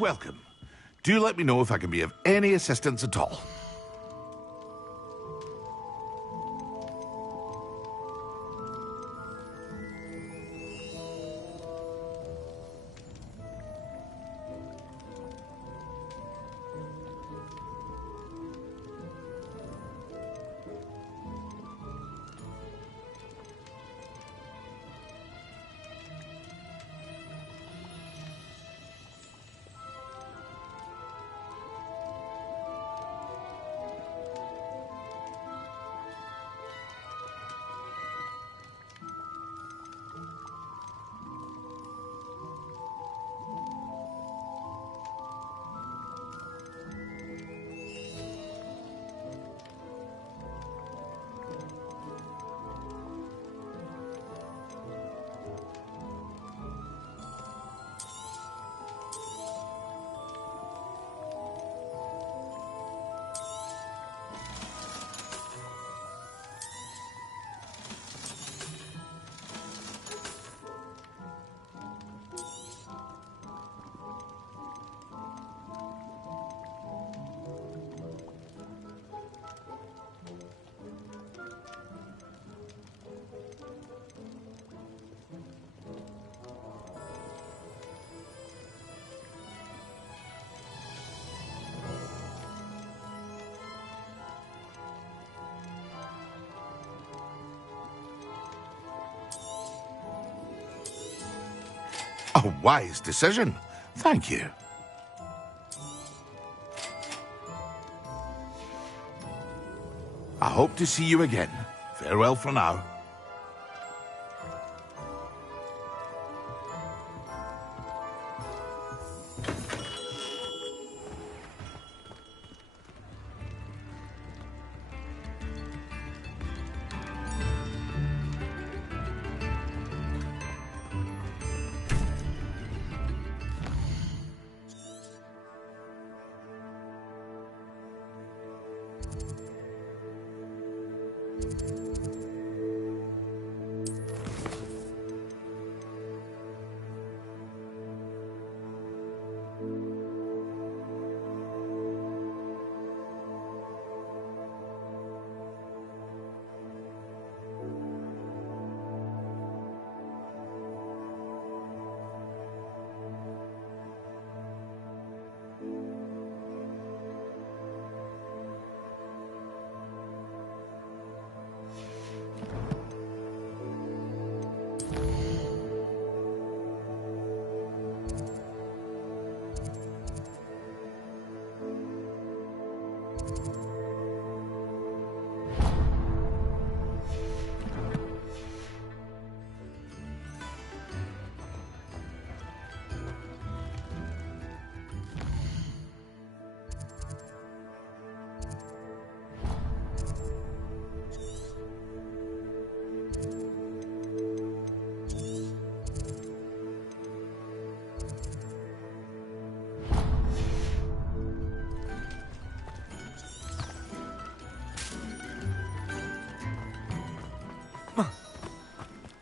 Welcome. Do let me know if I can be of any assistance at all. A wise decision. Thank you. I hope to see you again. Farewell for now.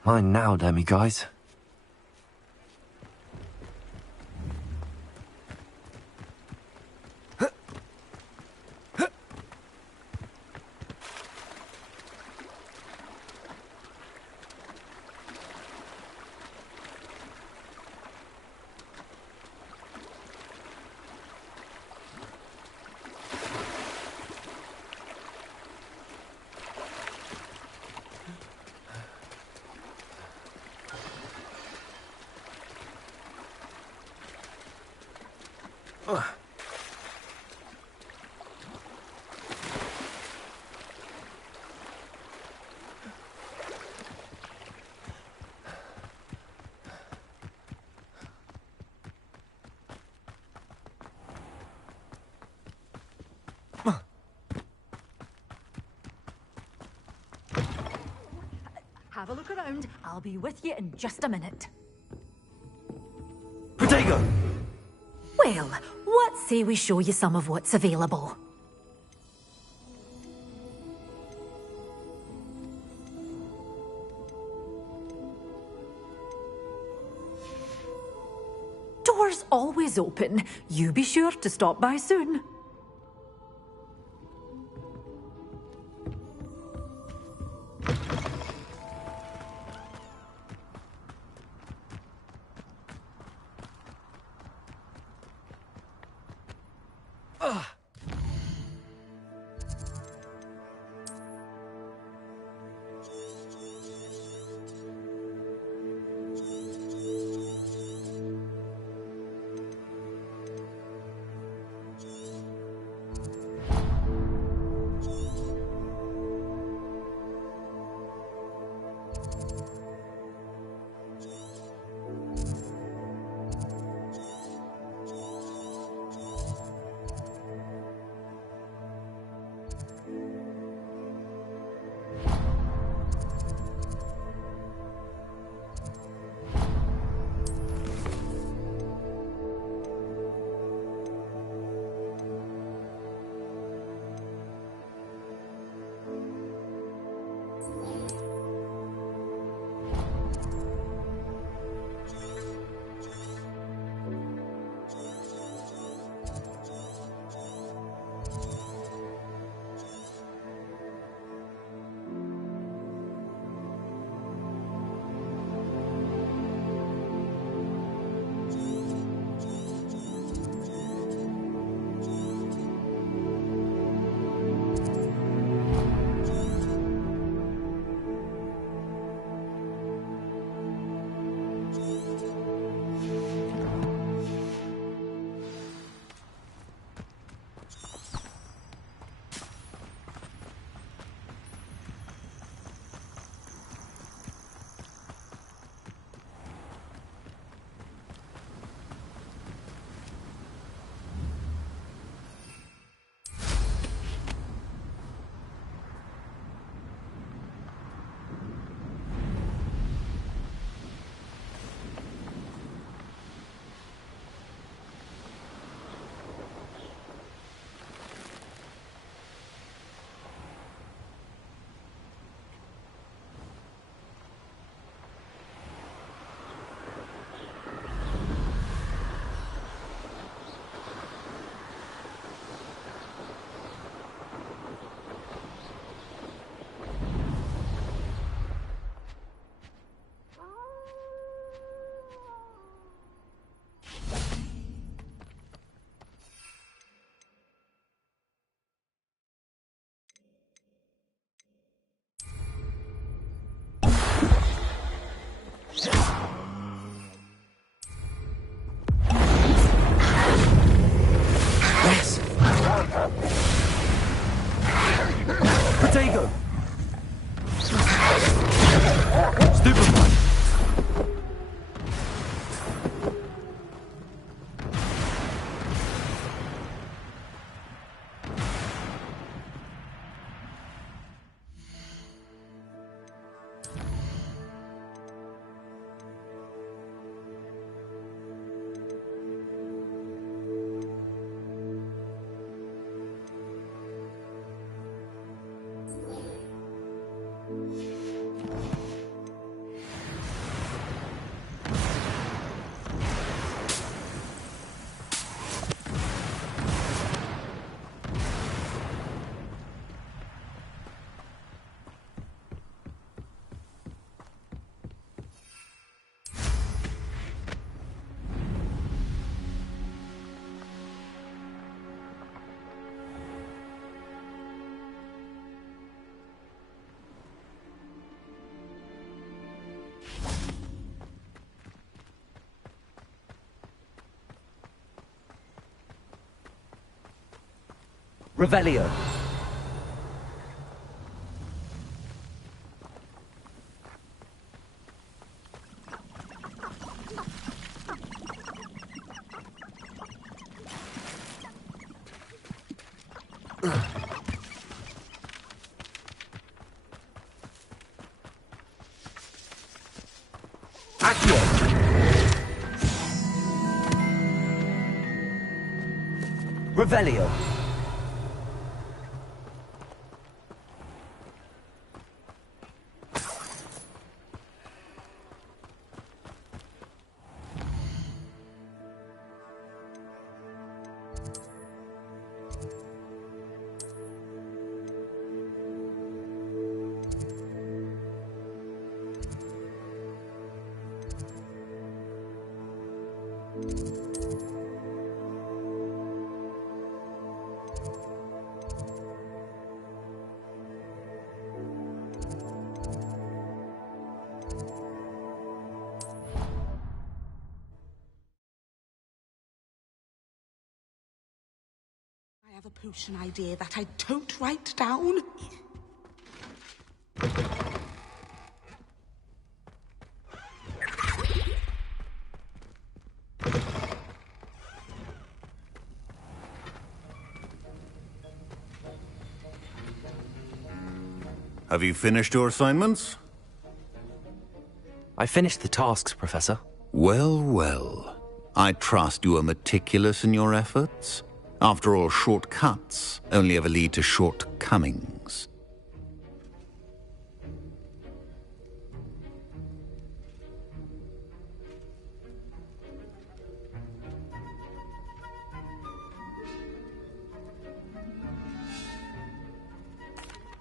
Mine now, Demi guys. Have a look around. I'll be with you in just a minute. Protego! Well, what say we show you some of what's available? door's always open. You be sure to stop by soon. Potato! Stupefy! Revelio. Accio. Revelio. have a potion idea that I don't write down. Have you finished your assignments? I finished the tasks, Professor. Well, well. I trust you are meticulous in your efforts. After all, shortcuts only ever lead to shortcomings.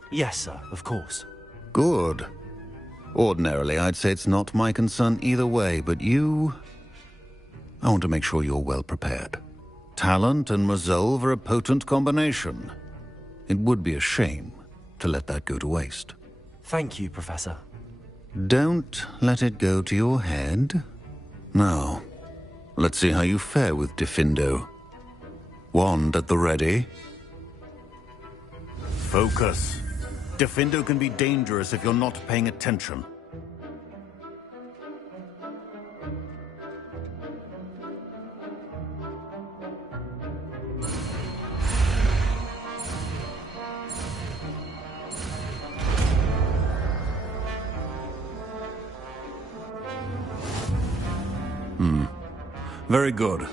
Yes, sir, of course. Good. Ordinarily, I'd say it's not my concern either way, but you... I want to make sure you're well prepared. Talent and resolve are a potent combination. It would be a shame to let that go to waste. Thank you, Professor. Don't let it go to your head. Now, let's see how you fare with Diffindo. Wand at the ready. Focus. Diffindo can be dangerous if you're not paying attention. Very good.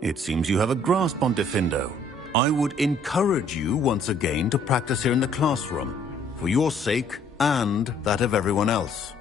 It seems you have a grasp on Diffindo. I would encourage you once again to practice here in the classroom, for your sake and that of everyone else.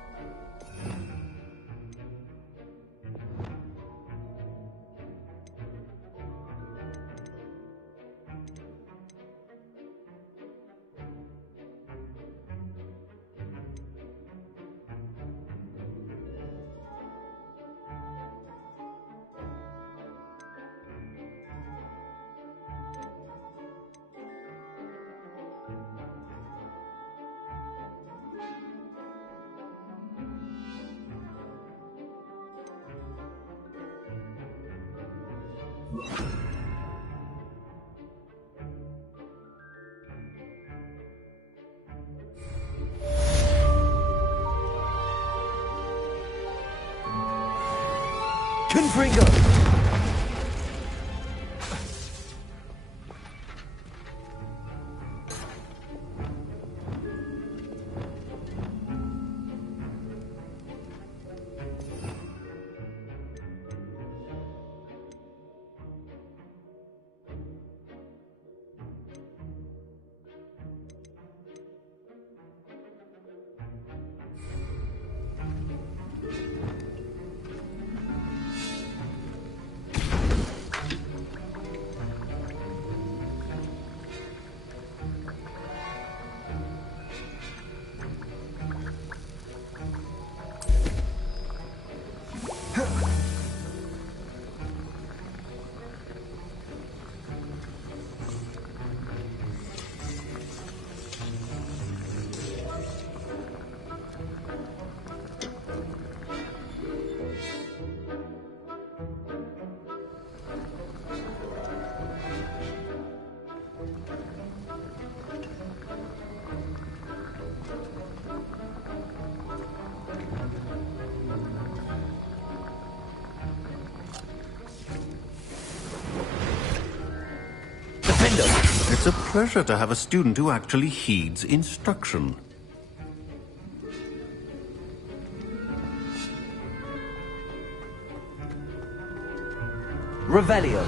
Confringo! It's a pleasure to have a student who actually heeds instruction. Revelio.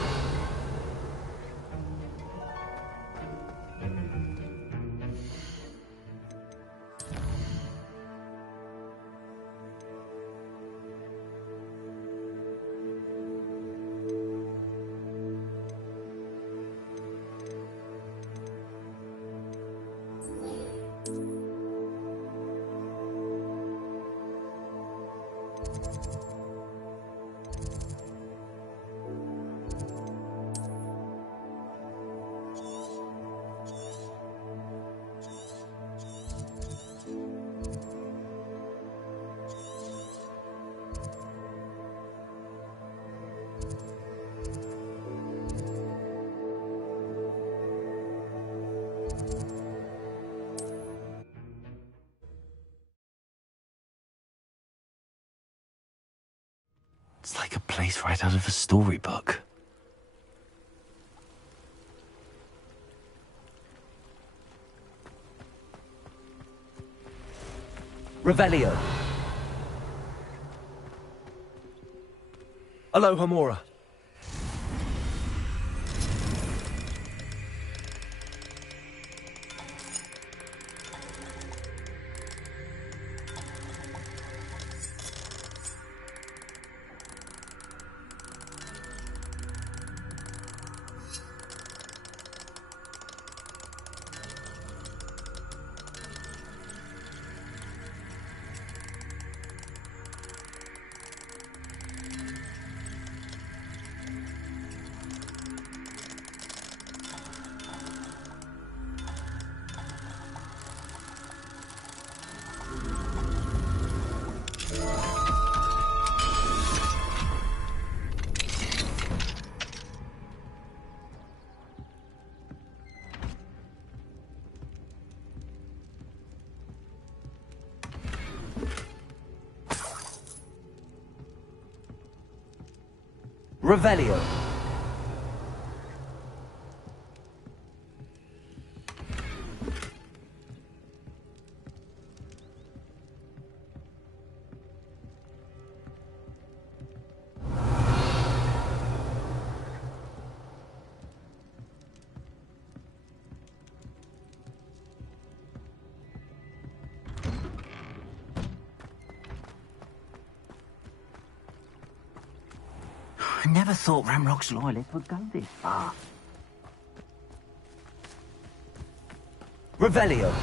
It's like a place right out of a storybook. Revelio. Aloha Mora. Revelio. I never thought Ramrock's loyalists would go this far. Revelio.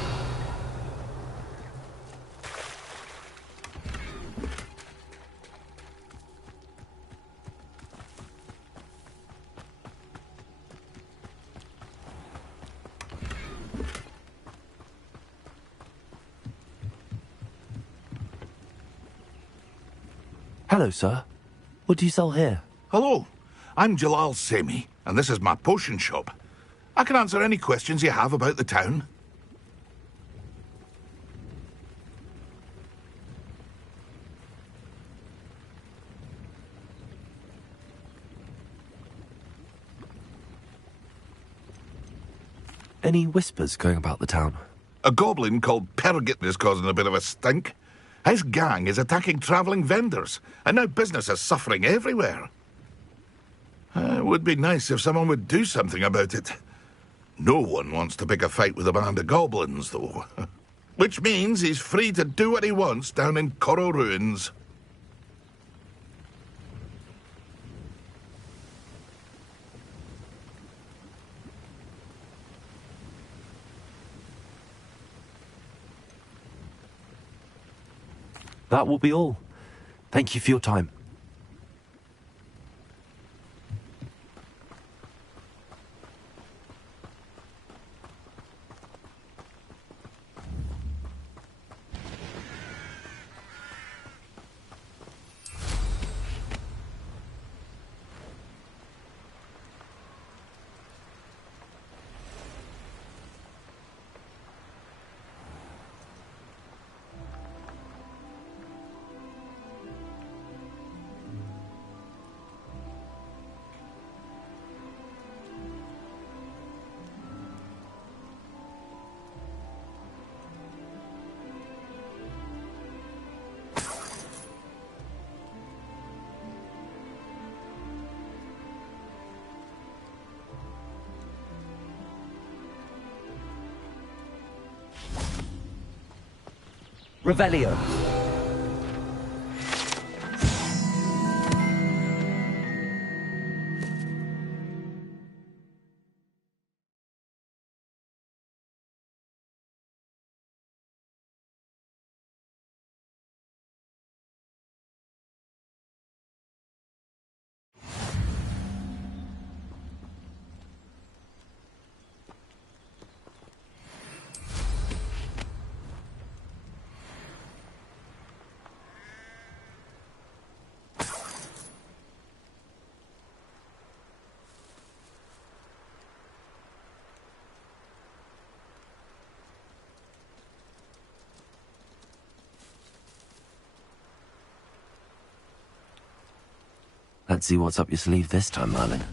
Hello, sir. What do you sell here? Hello, I'm Jalal Semi, and this is my potion shop. I can answer any questions you have about the town. Any whispers going about the town? A goblin called Pergit is causing a bit of a stink. His gang is attacking travelling vendors, and now business is suffering everywhere. It would be nice if someone would do something about it. No one wants to pick a fight with a band of goblins, though. Which means he's free to do what he wants down in Coral Ruins. That will be all. Thank you for your time. Revelio. Let's see what's up your sleeve this time, Merlin.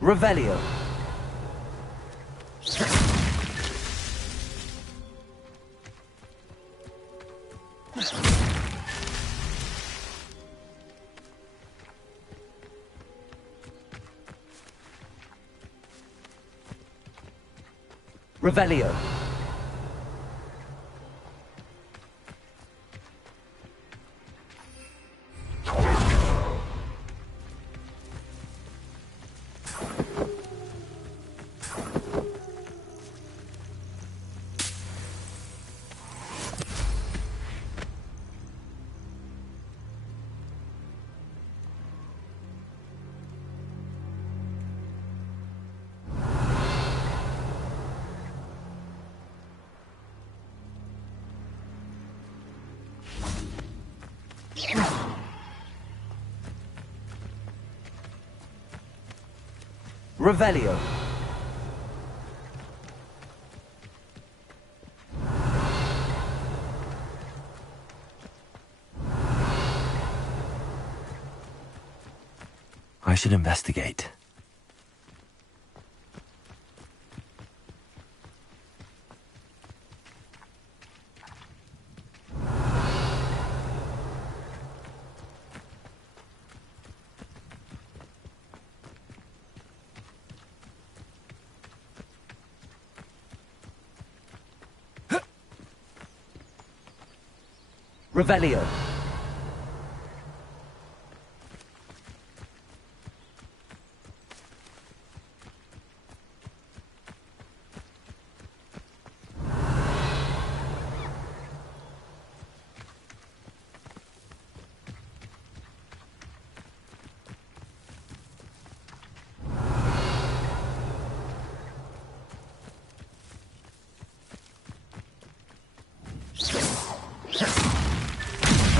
Revelio. Revelio. Revelio. I should investigate. Revelio.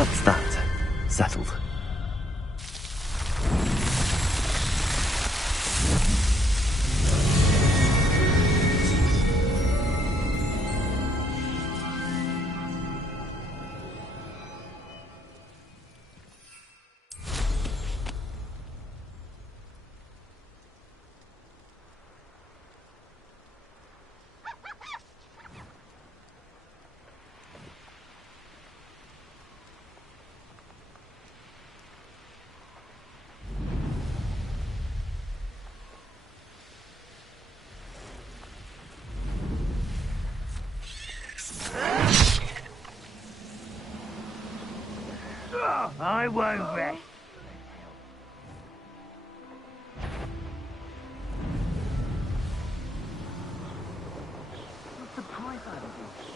That's that. Settled. I won't rest. What's the price out of this?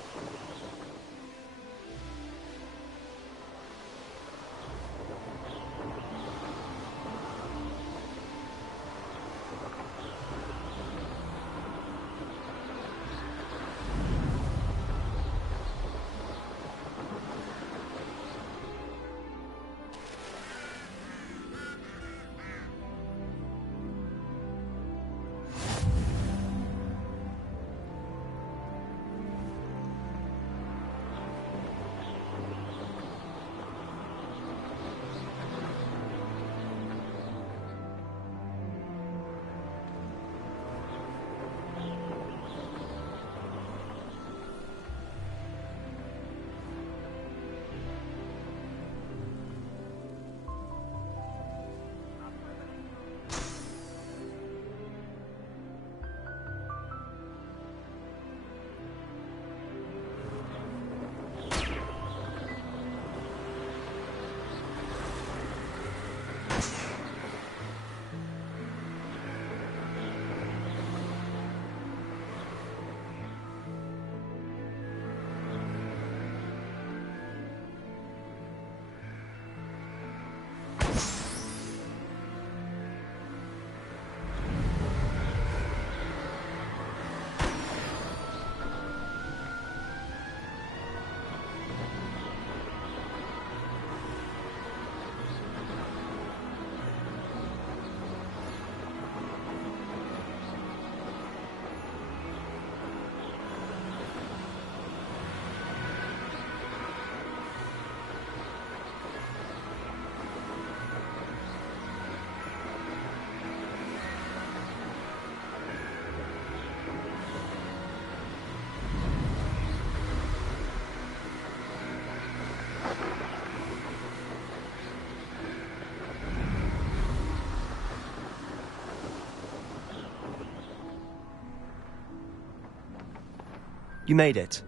You made it.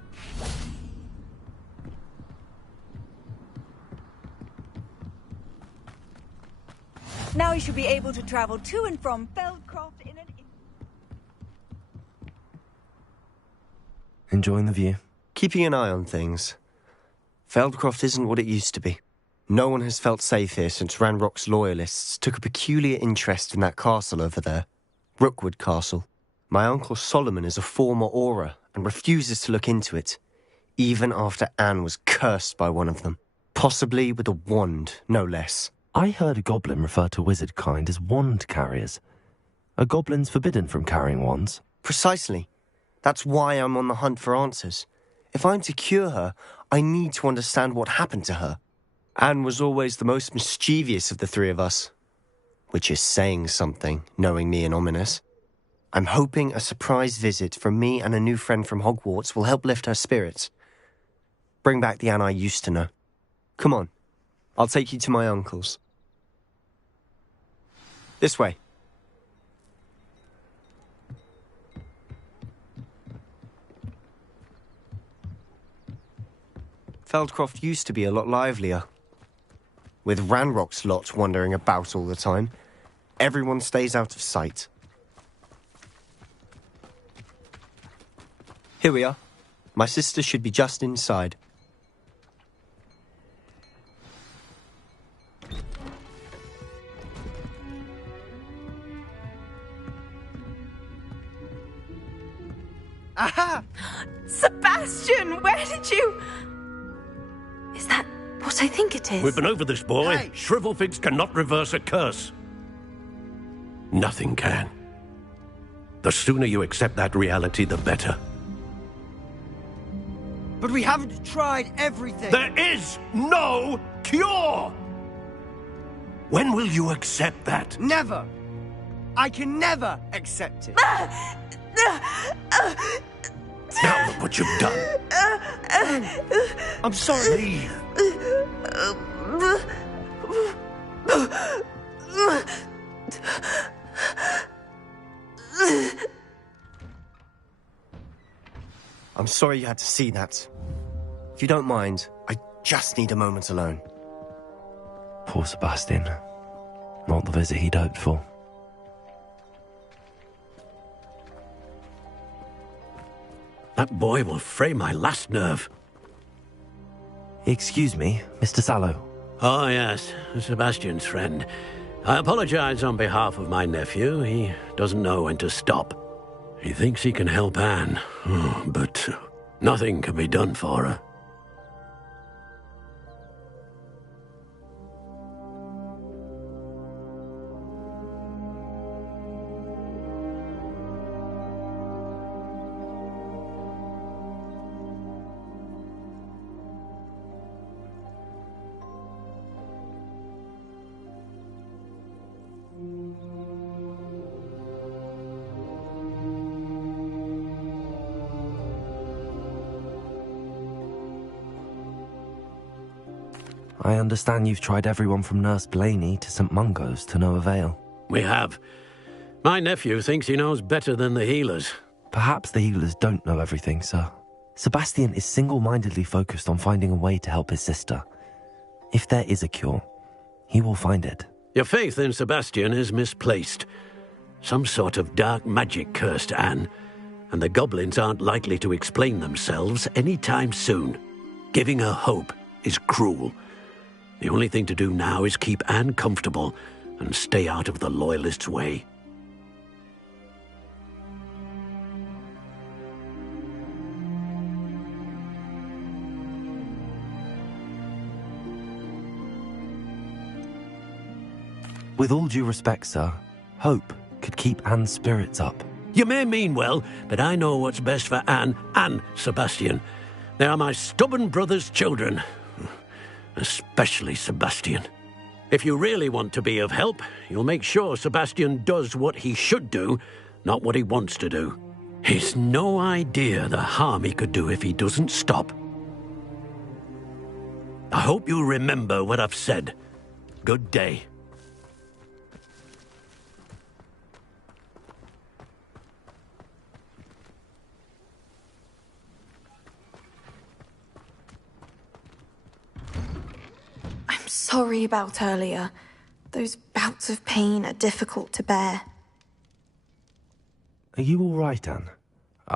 Now you should be able to travel to and from Feldcroft in an... Enjoying the view? Keeping an eye on things. Feldcroft isn't what it used to be. No one has felt safe here since Ranrock's loyalists took a peculiar interest in that castle over there. Rookwood Castle. My uncle Solomon is a former Auror and refuses to look into it, even after Anne was cursed by one of them. Possibly with a wand, no less. I heard a goblin refer to wizard kind as wand carriers. Are goblins forbidden from carrying wands? Precisely. That's why I'm on the hunt for answers. If I'm to cure her, I need to understand what happened to her. Anne was always the most mischievous of the three of us. Which is saying something, knowing me and Ominous. I'm hoping a surprise visit from me and a new friend from Hogwarts will help lift her spirits. Bring back the Anne I used to know. Come on, I'll take you to my uncle's. This way. Feldcroft used to be a lot livelier. With Ranrock's lot wandering about all the time, everyone stays out of sight. Here we are. My sister should be just inside. Aha! Sebastian, where did you... Is that what I think it is? We've been over this, boy. Hey. Shrivelfigs cannot reverse a curse. Nothing can. The sooner you accept that reality, the better. But we haven't tried everything. There is no cure! When will you accept that? Never. I can never accept it. Now look what you've done. I'm sorry. Leave. I'm sorry you had to see that. If you don't mind, I just need a moment alone. Poor Sebastian. Not the visit he'd hoped for. That boy will fray my last nerve. Excuse me, Mr. Sallow. Oh, yes, Sebastian's friend. I apologize on behalf of my nephew. He doesn't know when to stop. He thinks he can help Anne, but nothing can be done for her. I understand you've tried everyone from Nurse Blaney to St. Mungo's to no avail. We have. My nephew thinks he knows better than the healers. Perhaps the healers don't know everything, sir. Sebastian is single-mindedly focused on finding a way to help his sister. If there is a cure, he will find it. Your faith in Sebastian is misplaced. Some sort of dark magic cursed Anne, and the goblins aren't likely to explain themselves anytime soon. Giving her hope is cruel. The only thing to do now is keep Anne comfortable and stay out of the Loyalists' way. With all due respect, sir, hope could keep Anne's spirits up. You may mean well, but I know what's best for Anne and Sebastian. They are my stubborn brother's children. Especially Sebastian. If you really want to be of help, you'll make sure Sebastian does what he should do, not what he wants to do. He's no idea the harm he could do if he doesn't stop. I hope you remember what I've said. Good day. Sorry about earlier. Those bouts of pain are difficult to bear. Are you all right, Anne?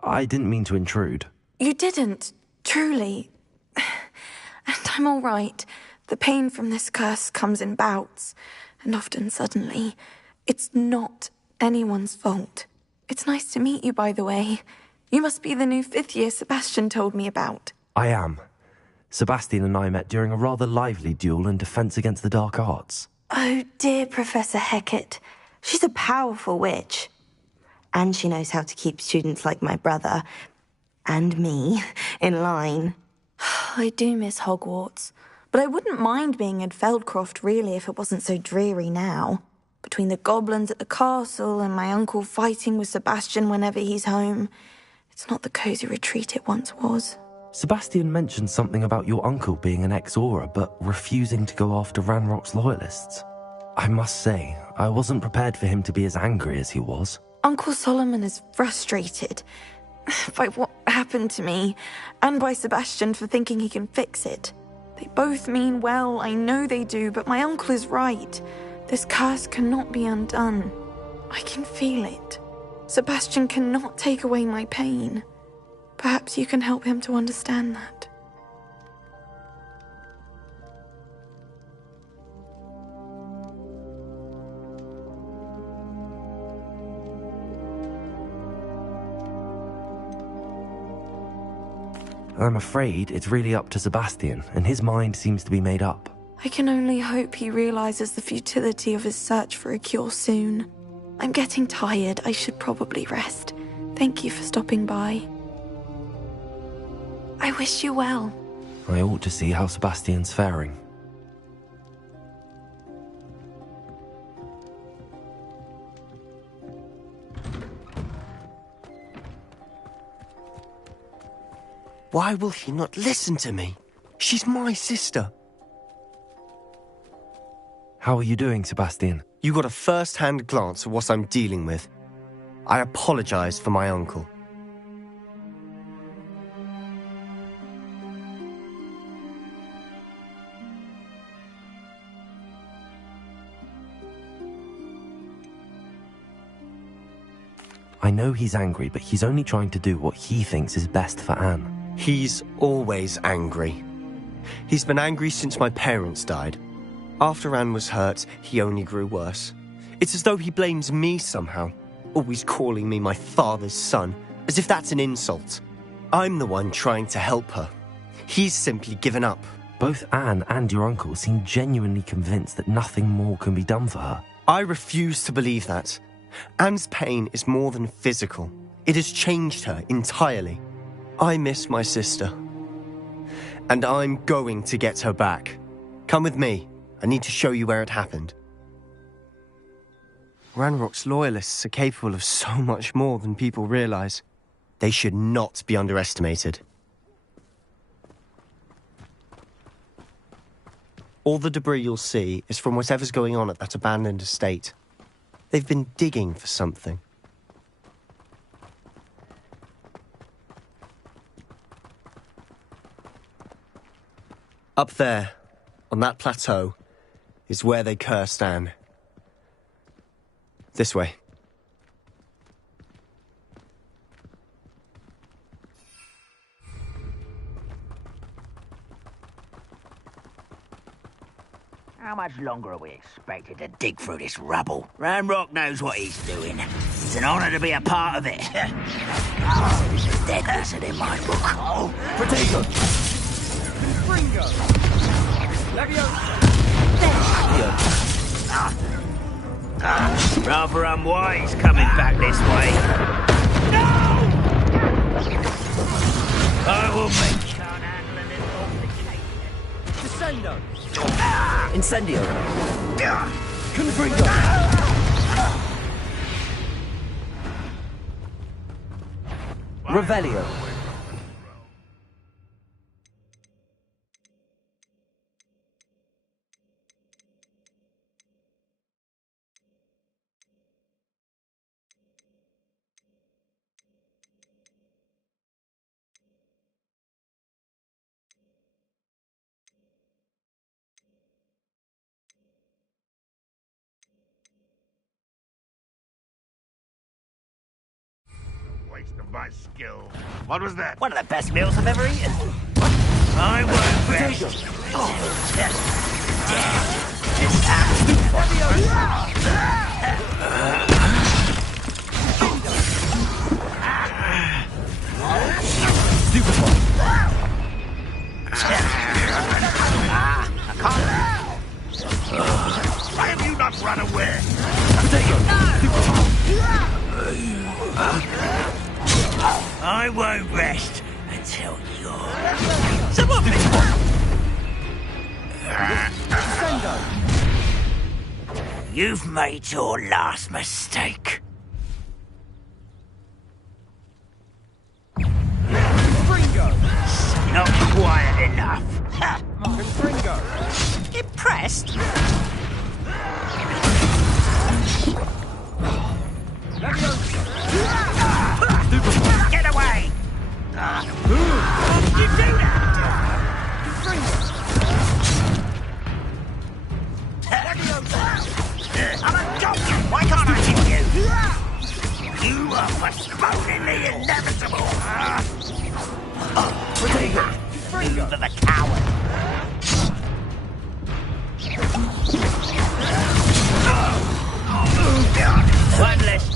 I didn't mean to intrude. You didn't, truly. And I'm all right. The pain from this curse comes in bouts, and often suddenly. It's not anyone's fault. It's nice to meet you, by the way. You must be the new 5th year Sebastian told me about. I am. Sebastian and I met during a rather lively duel in Defense Against the Dark Arts. Oh, dear Professor Hecat. She's a powerful witch. And she knows how to keep students like my brother, and me, in line. I do miss Hogwarts, but I wouldn't mind being in Feldcroft, really, if it wasn't so dreary now. Between the goblins at the castle and my uncle fighting with Sebastian whenever he's home, it's not the cosy retreat it once was. Sebastian mentioned something about your uncle being an ex-Auror, but refusing to go after Ranrock's Loyalists. I must say, I wasn't prepared for him to be as angry as he was. Uncle Solomon is frustrated by what happened to me, and by Sebastian for thinking he can fix it. They both mean well, I know they do, but my uncle is right. This curse cannot be undone. I can feel it. Sebastian cannot take away my pain. Perhaps you can help him to understand that. I'm afraid it's really up to Sebastian, and his mind seems to be made up. I can only hope he realizes the futility of his search for a cure soon. I'm getting tired. I should probably rest. Thank you for stopping by. I wish you well. I ought to see how Sebastian's faring. Why will he not listen to me? She's my sister. How are you doing, Sebastian? You got a first-hand glance at what I'm dealing with. I apologize for my uncle. I know he's angry, but he's only trying to do what he thinks is best for Anne. He's always angry. He's been angry since my parents died. After Anne was hurt, he only grew worse. It's as though he blames me somehow, always calling me my father's son, as if that's an insult. I'm the one trying to help her. He's simply given up. Both Anne and your uncle seem genuinely convinced that nothing more can be done for her. I refuse to believe that. Anne's pain is more than physical. It has changed her entirely. I miss my sister. And I'm going to get her back. Come with me. I need to show you where it happened. Ranrock's Loyalists are capable of so much more than people realize. They should not be underestimated. All the debris you'll see is from whatever's going on at that abandoned estate. They've been digging for something. Up there, on that plateau, is where they cursed Anne. This way. How much longer are we expected to dig through this rubble? Ranrock knows what he's doing. It's an honor to be a part of it. It's a dead lizard in my book. Oh, Protego! Fringo! rather unwise coming back this way. No! I will make Sean handle a little complicated. Descendo! Incendio! Confringo! Revelio! Waste of my skill. What was that? One of the best meals I've ever eaten. I won't rest. Why have you not run away? I won't rest until you're... You've made your last mistake. Not quiet enough. Impressed? Get away! You do that! I'm a doctor! Why can't I hit you? You are postponing the inevitable! Move of a coward! One less.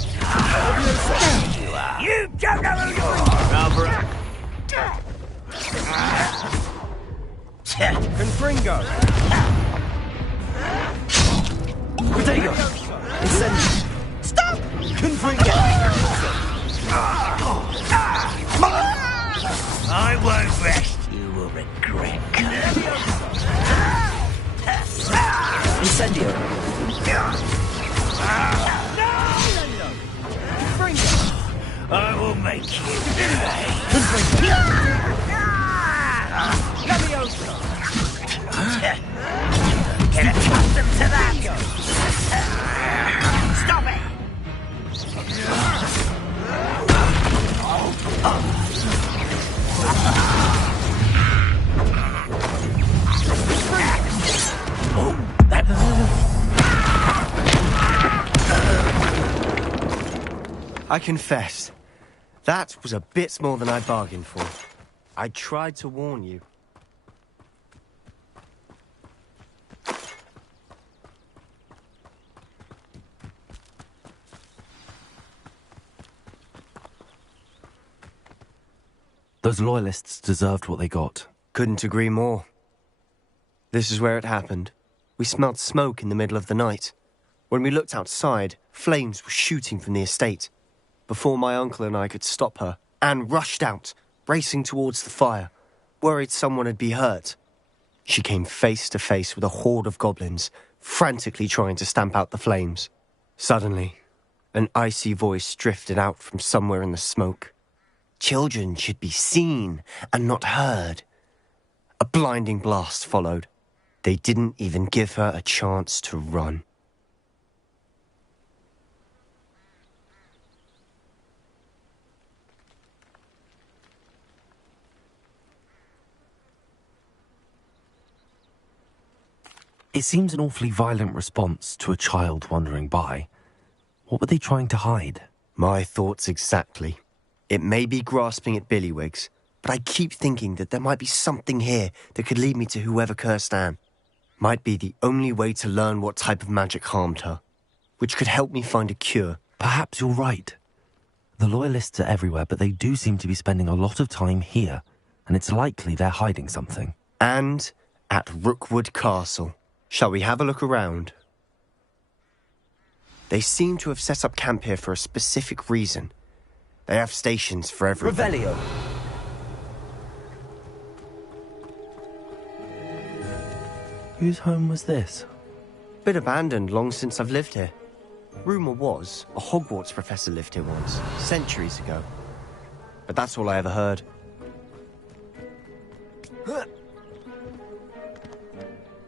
You don't know who you are! Barbara. Confringo! Protego! Incendio! Stop! Confringo! I won't rest. You will regret. Incendio! I will make you pay. Get accustomed to that. Stop it. I confess, that was a bit more than I bargained for. I tried to warn you. Those loyalists deserved what they got. Couldn't agree more. This is where it happened. We smelled smoke in the middle of the night. When we looked outside, flames were shooting from the estate. Before my uncle and I could stop her, Anne rushed out, racing towards the fire, worried someone had been hurt. She came face to face with a horde of goblins, frantically trying to stamp out the flames. Suddenly, an icy voice drifted out from somewhere in the smoke. Children should be seen and not heard. A blinding blast followed. They didn't even give her a chance to run. It seems an awfully violent response to a child wandering by. What were they trying to hide? My thoughts exactly. It may be grasping at Billywigs, but I keep thinking that there might be something here that could lead me to whoever cursed Anne. Might be the only way to learn what type of magic harmed her, which could help me find a cure. Perhaps you're right. The Loyalists are everywhere, but they do seem to be spending a lot of time here, and it's likely they're hiding something. And at Rookwood Castle. Shall we have a look around? They seem to have set up camp here for a specific reason. They have stations for everything. Revelio. Whose home was this? Been abandoned long since I've lived here. Rumour was a Hogwarts professor lived here once, centuries ago. But that's all I ever heard.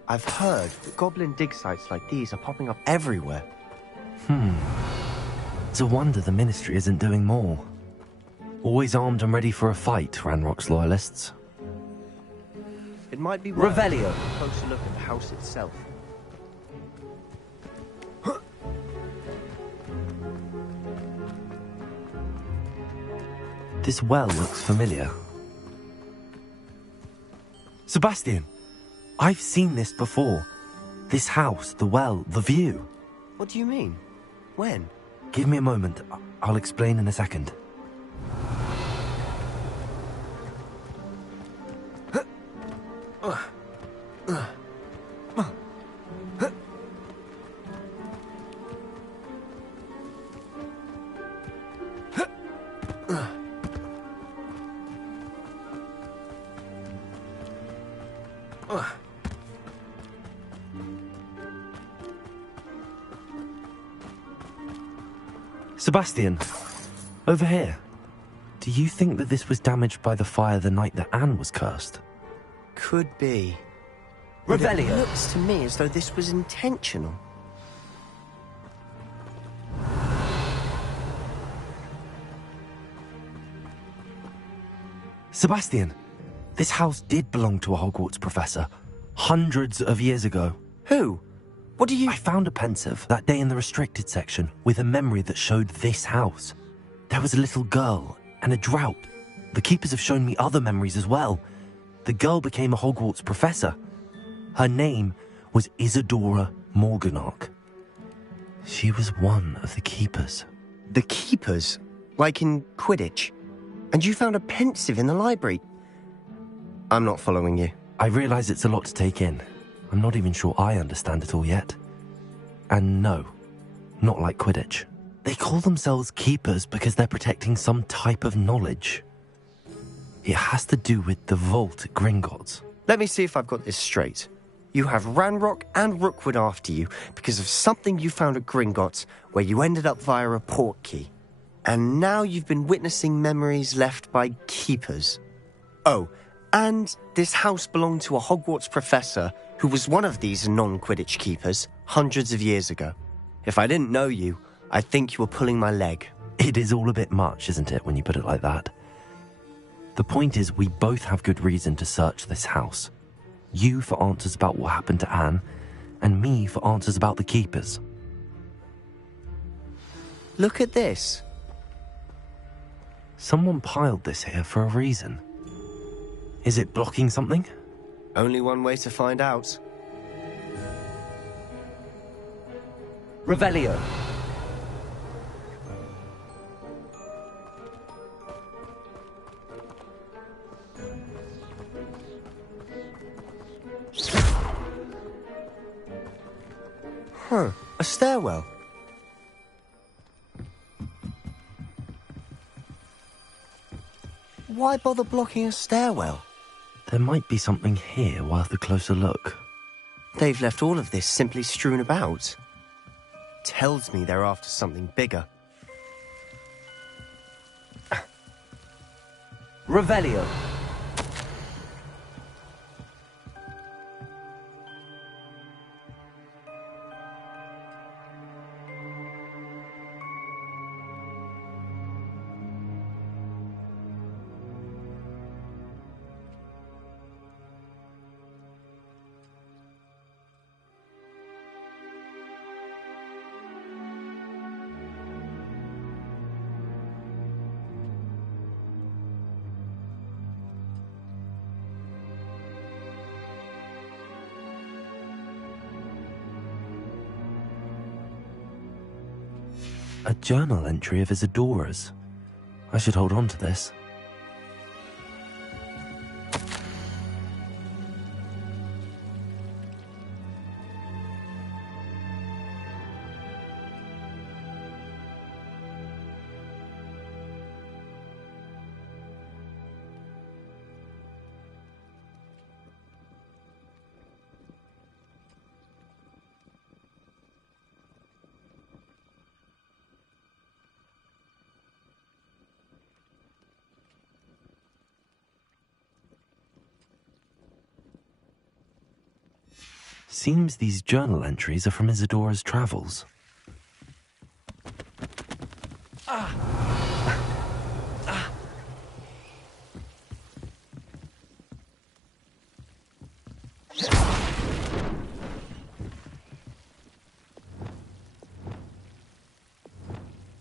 I've heard that goblin dig sites like these are popping up everywhere. It's a wonder the Ministry isn't doing more. Always armed and ready for a fight, Ranrock's Loyalists. It might be worth Revelio. a closer look at the house itself. This well looks familiar. Sebastian! I've seen this before. This house, the well, the view. What do you mean? When? Give me a moment. I'll explain in a second. Sebastian, over here. Do you think that this was damaged by the fire the night that Anne was cursed? Could be. But it Revelio. looks to me as though this was intentional. Sebastian, this house did belong to a Hogwarts professor, hundreds of years ago. Who? What do you... I found a pensive that day in the restricted section with a memory that showed this house. There was a little girl and a drought. The keepers have shown me other memories as well. The girl became a Hogwarts professor. Her name was Isadora Morganach. She was one of the keepers. The keepers? Like in Quidditch? And you found a pensive in the library? I'm not following you. I realize it's a lot to take in. I'm not even sure I understand it all yet. And no, not like Quidditch. They call themselves keepers because they're protecting some type of knowledge. It has to do with the vault at Gringotts. Let me see if I've got this straight. You have Ranrock and Rookwood after you because of something you found at Gringotts where you ended up via a portkey. And now you've been witnessing memories left by keepers. Oh, and this house belonged to a Hogwarts professor who was one of these non-Quidditch keepers hundreds of years ago. If I didn't know you, I think you were pulling my leg. It is all a bit much, isn't it, when you put it like that? The point is, we both have good reason to search this house. You for answers about what happened to Anne, and me for answers about the keepers. Look at this. Someone piled this here for a reason. Is it blocking something? Only one way to find out. Revelio. Huh, a stairwell. Why bother blocking a stairwell? There might be something here worth a closer look. They've left all of this simply strewn about. Tells me they're after something bigger. Revelio. A journal entry of Isadora's. I should hold on to this. Seems these journal entries are from Isadora's travels.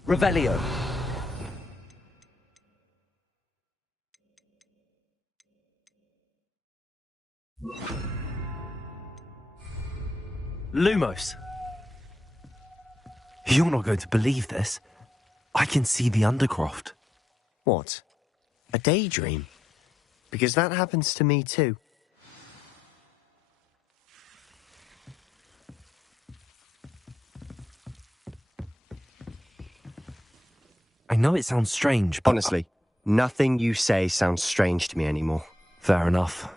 Revelio. Lumos! You're not going to believe this. I can see the Undercroft. What? A daydream? Because that happens to me too. I know it sounds strange, but... Honestly, nothing you say sounds strange to me anymore. Fair enough.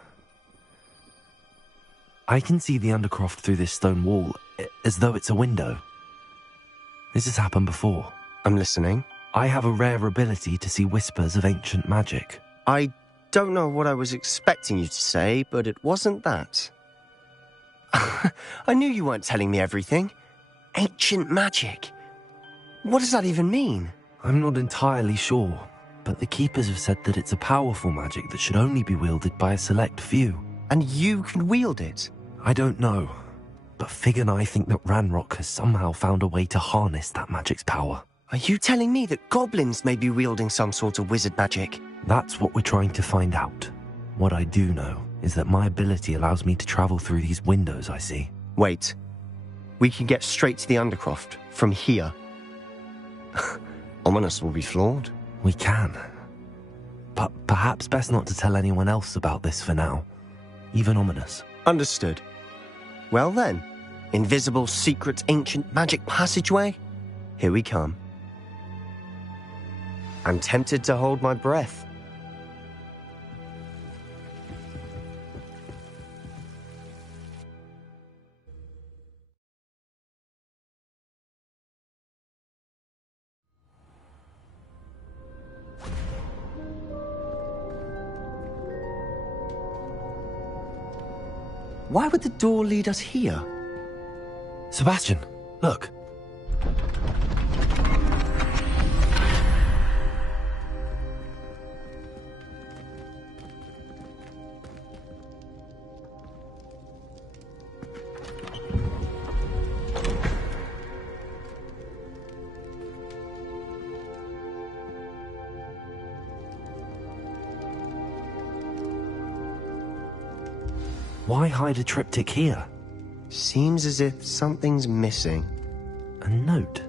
I can see the Undercroft through this stone wall, as though it's a window. This has happened before. I'm listening. I have a rare ability to see whispers of ancient magic. I don't know what I was expecting you to say, but it wasn't that. I knew you weren't telling me everything. Ancient magic. What does that even mean? I'm not entirely sure, but the Keepers have said that it's a powerful magic that should only be wielded by a select few. And you can wield it? I don't know, but Fig and I think that Ranrock has somehow found a way to harness that magic's power. Are you telling me that goblins may be wielding some sort of wizard magic? That's what we're trying to find out. What I do know is that my ability allows me to travel through these windows I see. Wait. We can get straight to the Undercroft from here. Ominous will be floored. We can. But perhaps best not to tell anyone else about this for now. Even Ominous. Understood. Well then, invisible, secret, ancient magic passageway? Here we come. I'm tempted to hold my breath. Why would the door lead us here? Sebastian, look. Why hide a triptych here? Seems as if something's missing. A note.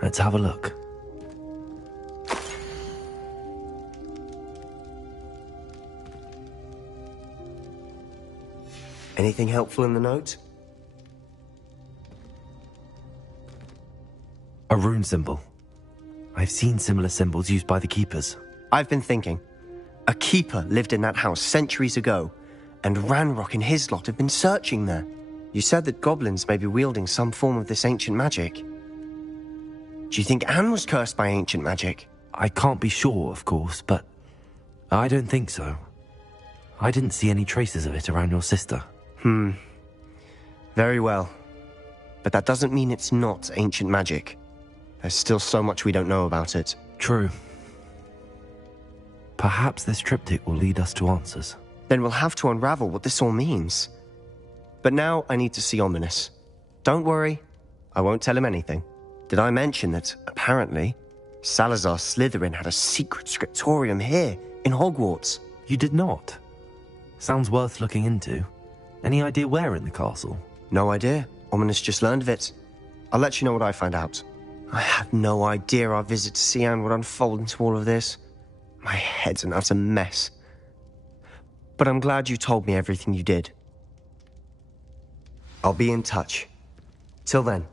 Let's have a look. Anything helpful in the note? A rune symbol. I've seen similar symbols used by the Keepers. I've been thinking. A Keeper lived in that house centuries ago, and Ranrock and his lot have been searching there. You said that goblins may be wielding some form of this ancient magic. Do you think Anne was cursed by ancient magic? I can't be sure, of course, but I don't think so. I didn't see any traces of it around your sister. Very well. But that doesn't mean it's not ancient magic. There's still so much we don't know about it. True. Perhaps this triptych will lead us to answers. Then we'll have to unravel what this all means. But now I need to see Ominous. Don't worry, I won't tell him anything. Did I mention that, apparently, Salazar Slytherin had a secret scriptorium here, in Hogwarts? You did not? Sounds worth looking into. Any idea where in the castle? No idea. Ominous just learned of it. I'll let you know what I find out. I had no idea our visit to Sian would unfold into all of this. My head's an utter mess. But I'm glad you told me everything you did. I'll be in touch. Till then.